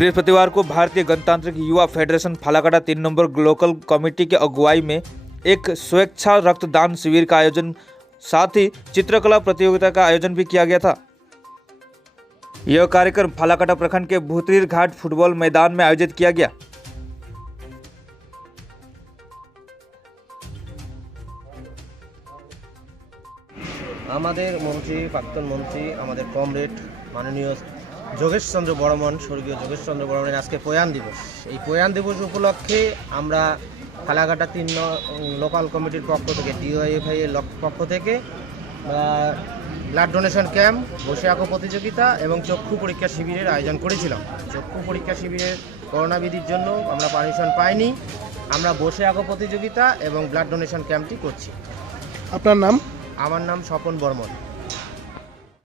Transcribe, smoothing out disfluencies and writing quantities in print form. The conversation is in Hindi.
बृहस्पतिवार को भारतीय गणतांत्रिक युवा federation Falakata 3 number local committee के अगुवाई में एक स्वेच्छा रक्तदान शिविर का आयोजन साथ ही चित्रकला प्रतियोगिता का आयोजन भी किया गया था। यह कार्यक्रम फालाकाटा प्रखंड के भूतरीर घाट फुटबॉल मैदान में आयोजित किया गया। আমাদের মন্ত্রী প্রাক্তন মন্ত্রী আমাদের কমরেড মাননীয় যোগেশ চন্দ্র বর্মন স্বর্গীয় যোগেশ চন্দ্র বর্মনের আজকে প্রয়াণ দিবস। এই প্রয়াণ দিবস উপলক্ষে আমরা ফালাকাটা 3 লোকাল কমিটির পক্ষ থেকে ডিওএফআই এর পক্ষ থেকে ব্লাড ডোনেশন ক্যাম্প, বসে আঁকো প্রতিযোগিতা এবং চক্ষু পরীক্ষা শিবিরের আয়োজন করেছিলাম। চক্ষু পরীক্ষা শিবিরের করোনা বিধির জন্য আমরা পারমিশন পাইনি। আমরা বসে আঁকো প্রতিযোগিতা এবং ব্লাড ডোনেশন ক্যাম্পটি করছি। আপনার নাম? আমার নাম স্বপন বর্মন।